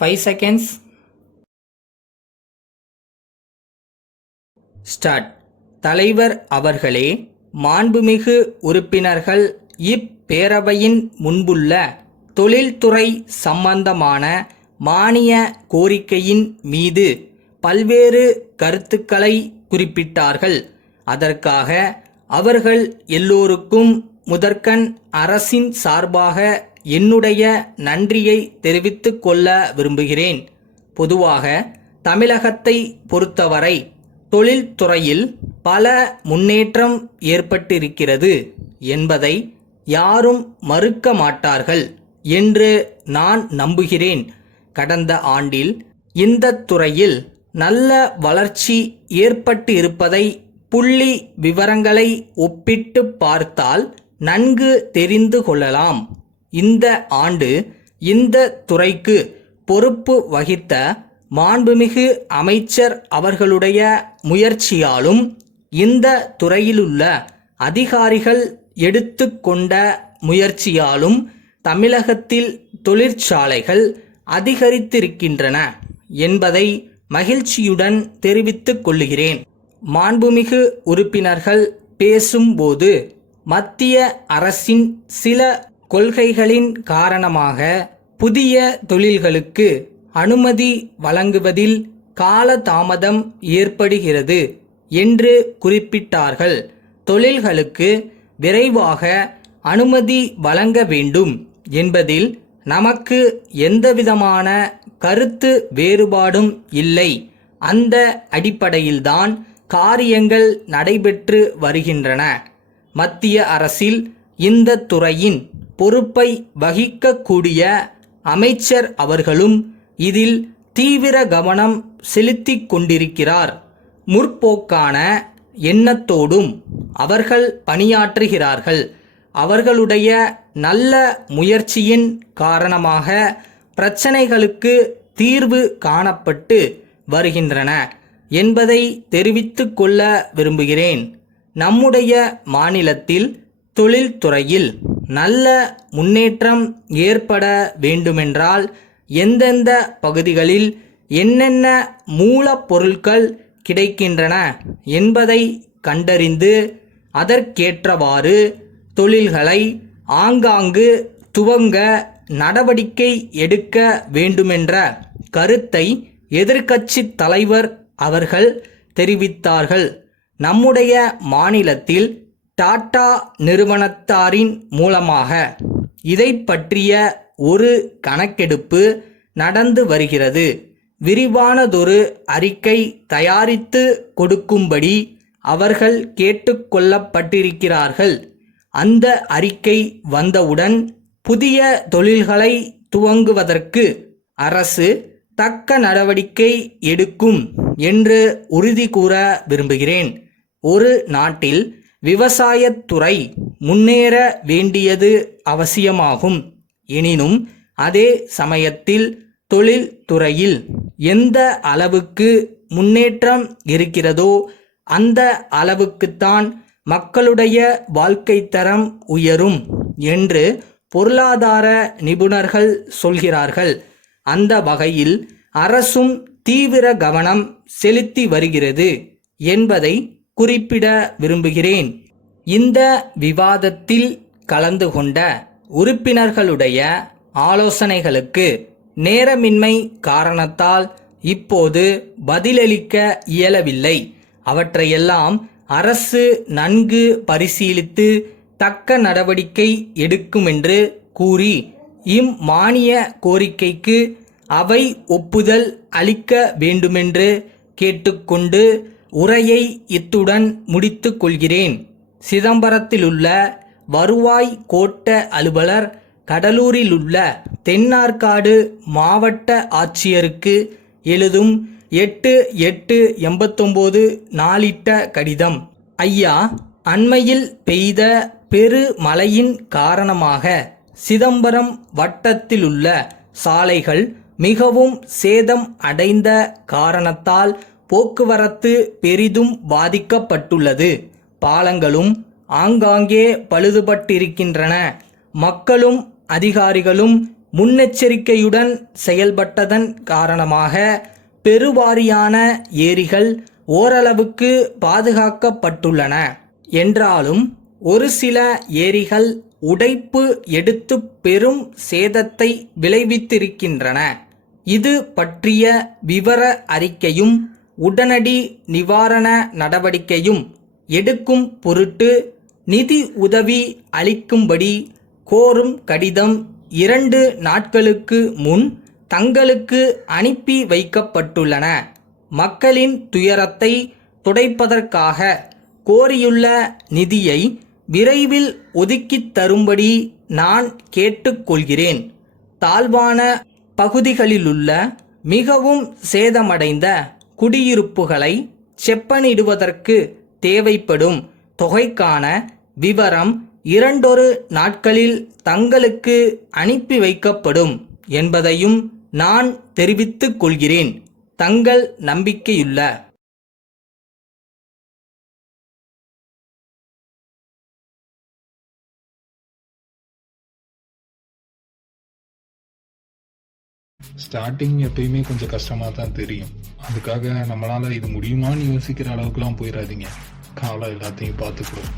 5 seconds. Start. தலைவர் அவர்களே, மாண்புமிகு உறுப்பினர்கள், இப்பேரவையின் முன்புள்ள தொழில்துறை சம்பந்தமான மானிய கோரிக்கையின் மீது பல்வேறு கருத்துக்களை குறிப்பிட்டார்கள். அதற்காக அவர்கள் எல்லோருக்கும் முதற்கண் அரசின் சார்பாக என்னுடைய நன்றியை தெரிவித்துக் கொள்ள விரும்புகிறேன். பொதுவாக தமிழகத்தை பொறுத்தவரை தொழில்துறையில் பல முன்னேற்றம் ஏற்பட்டிருக்கிறது என்பதை யாரும் மறுக்க மாட்டார்கள் என்று நான் நம்புகிறேன். கடந்த ஆண்டில் இந்த துறையில் நல்ல வளர்ச்சி ஏற்பட்டு இருப்பதை புள்ளி விவரங்களை ஒப்பிட்டு பார்த்தால் நன்கு தெரிந்து கொள்ளலாம். இந்த ஆண்டு இந்த துறைக்கு பொறுப்பு வகித்த மாண்புமிகு அமைச்சர் அவர்களுடைய முயற்சியாலும் இந்த துறையிலுள்ள அதிகாரிகள் எடுத்துக்கொண்ட முயற்சியாலும் தமிழகத்தில் தொழிற்சாலைகள் அதிகரித்திருக்கின்றன என்பதை மகிழ்ச்சியுடன் தெரிவித்துக் கொள்கிறேன். மாண்புமிகு உறுப்பினர்கள் பேசும்போது மத்திய அரசின் சில கொள்கைகளின் காரணமாக புதிய தொழில்களுக்கு அனுமதி வழங்குவதில் காலதாமதம் ஏற்படுகிறது என்று குறிப்பிட்டார்கள். தொழில்களுக்கு விரைவாக அனுமதி வழங்க வேண்டும் என்பதில் நமக்கு எந்தவிதமான கருத்து வேறுபாடும் இல்லை. அந்த அடிப்படையில்தான் காரியங்கள் நடைபெற்று வருகின்றன. மத்திய அரசில் இந்த துறையின் பொறுப்பை வகிக்கக்கூடிய அமைச்சர் அவர்களும் இதில் தீவிர கவனம் செலுத்திக் கொண்டிருக்கிறார். முற்போக்கான எண்ணத்தோடும் அவர்கள் பணியாற்றுகிறார்கள். அவர்களுடைய நல்ல முயற்சியின் காரணமாக பிரச்சனைகளுக்கு தீர்வு காணப்பட்டு வருகின்றன என்பதை தெரிவித்துக் கொள்ள விரும்புகிறேன். நம்முடைய மாநிலத்தில் தொழில்துறையில் நல்ல முன்னேற்றம் ஏற்பட வேண்டுமென்றால் எந்தெந்த பகுதிகளில் என்னென்ன மூலப்பொருட்கள் கிடைக்கின்றன என்பதை கண்டறிந்து அதற்கேற்றவாறு தொழில்களை ஆங்காங்கு துவங்க நடவடிக்கை எடுக்க வேண்டுமென்ற கருத்தை எதிர்க்கட்சி தலைவர் அவர்கள் தெரிவித்தார்கள். நம்முடைய மாநிலத்தில் டாடா நிறுவனத்தாரின் மூலமாக இதை பற்றிய ஒரு கணக்கெடுப்பு நடந்து வருகிறது. விரிவானதொரு அறிக்கை தயாரித்து கொடுக்கும்படி அவர்கள் கேட்டுக்கொள்ளப்பட்டிருக்கிறார்கள். அந்த அறிக்கை வந்தவுடன் புதிய தொழில்களை துவங்குவதற்கு அரசு தக்க நடவடிக்கை எடுக்கும் என்று உறுதி கூற விரும்புகிறேன். ஒரு நாட்டில் விவசாயத்துறை முன்னேற வேண்டியது அவசியமாகும். எனினும் அதே சமயத்தில் தொழில்துறையில் எந்த அளவுக்கு முன்னேற்றம் இருக்கிறதோ அந்த அளவுக்குத்தான் மக்களுடைய வாழ்க்கை தரம் உயரும் என்று பொருளாதார நிபுணர்கள் சொல்கிறார்கள். அந்த வகையில் அரசும் தீவிர கவனம் செலுத்தி வருகிறது என்பதை குறிப்பிட விரும்புகிறேன். இந்த விவாதத்தில் கலந்து கொண்ட உறுப்பினர்களுடைய ஆலோசனைகளுக்கு நேரமின்மை காரணத்தால் இப்போது பதிலளிக்க இயலவில்லை. அவற்றையெல்லாம் அரசு நன்கு பரிசீலித்து தக்க நடவடிக்கை எடுக்குமென்று கூறி இம்மானிய கோரிக்கைக்கு அவை ஒப்புதல் அளிக்க வேண்டுமென்று கேட்டுக்கொண்டு உரையை இத்துடன் முடித்து கொள்கிறேன். சிதம்பரத்திலுள்ள வருவாய் கோட்ட அலுவலர், கடலூரிலுள்ள தென்னார்காடு மாவட்ட ஆட்சியருக்கு எழுதும் 8/8/89 நாளிட்ட கடிதம். ஐயா, அண்மையில் பெய்த பெருமழையின் காரணமாக சிதம்பரம் வட்டத்திலுள்ள சாலைகள் மிகவும் சேதம் அடைந்த காரணத்தால் போக்குவரத்து பெரிதும் பாதிக்கப்பட்டுள்ளது. பாலங்களும் ஆங்காங்கே பழுதுபட்டிருக்கின்றன. மக்களும் அதிகாரிகளும் முன்னெச்சரிக்கையுடன் செயல்பட்டதன் காரணமாக பெருவாரியான ஏரிகள் ஓரளவுக்கு பாதுகாக்கப்பட்டுள்ளன. என்றாலும் ஒரு சில ஏரிகள் உடைப்பு எடுத்து பெரும் சேதத்தை விளைவித்திருக்கின்றன. இது பற்றிய விவர அறிக்கையும் உடனடி நிவாரண நடவடிக்கையும் எடுக்கும் பொருட்டு நிதி உதவி அளிக்கும்படி கோரும் கடிதம் 2 நாட்களுக்கு முன் தங்களுக்கு அனுப்பி வைக்கப்பட்டுள்ளன. மக்களின் துயரத்தை துடைப்பதற்காக கோரியுள்ள நிதியை விரைவில் ஒதுக்கித் தரும்படி நான் கேட்டுக்கொள்கிறேன். தாழ்வான பகுதிகளிலுள்ள மிகவும் சேதமடைந்த குடியிருப்புகளை செப்பனிடுவதற்கு தேவைப்படும் தொகைக்கான விவரம் 2 நாட்களில் தங்களுக்கு அனுப்பி வைக்கப்படும் என்பதையும் நான் தெரிவித்துக் கொள்கிறேன். தங்கள் நம்பிக்கையுள்ள ஸ்டார்டிங் எப்பயுமே கொஞ்சம் கஷ்டமாக தான் தெரியும். அதுக்காக நம்மளால் இது முடியுமான்னு யோசிக்கிற அளவுக்குலாம் போயிடாதீங்க. காலம் எல்லாத்தையும் பார்த்துக்கிறோம்.